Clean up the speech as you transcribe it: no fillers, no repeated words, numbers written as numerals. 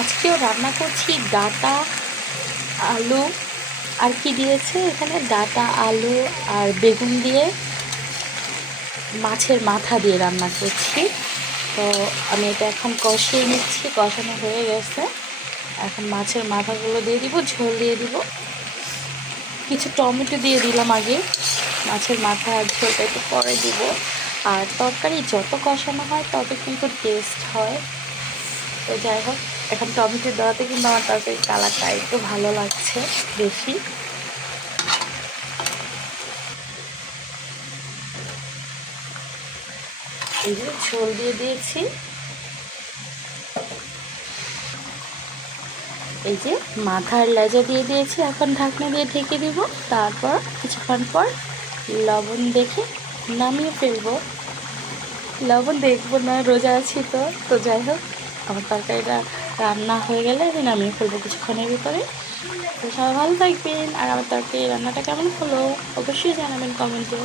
আজকেও রান্না করছি ডাঁটা আলু আর কি দিয়েছে এখানে, ডাঁটা আলু আর বেগুন দিয়ে মাছের মাথা দিয়ে রান্না করছি। তো আমি এটা এখন কষিয়ে নিচ্ছি, কষানো হয়ে গেছে। এখন মাছের মাথাগুলো দিয়ে দিব, ঝোল দিয়ে দিব, কিছু টমেটো দিয়ে দিলাম আগে, মাছের মাথা আর ঝোলটা একটু পরে দিব। আর তরকারি যত কষানো হয় তত কিন্তু টেস্ট হয়। তো যাই হোক, এখন টমেটো দেওয়াতে কিন্তু আমার তরকারি কালারটা একটু ভালো লাগছে বেশি। এই যে ঝোল দিয়ে দিয়েছি, এই যে মাথার লেজা দিয়ে দিয়েছি। এখন ঢাকনা দিয়ে ঢেকে দিব, তারপর কিছুক্ষণ পর লবণ দেখে নামিয়ে ফেলবো। লবণ দেখবো না, রোজা আছি তো। তো যাই হোক, আমার তরকারিটা রান্না হয়ে গেলে আমি নামিয়ে ফেলবো কিছুক্ষণের ভিতরে। তো সবাই ভালো থাকবেন। আর আমার তরকারি রান্নাটা কেমন হলো অবশ্যই জানাবেন কমেন্টে।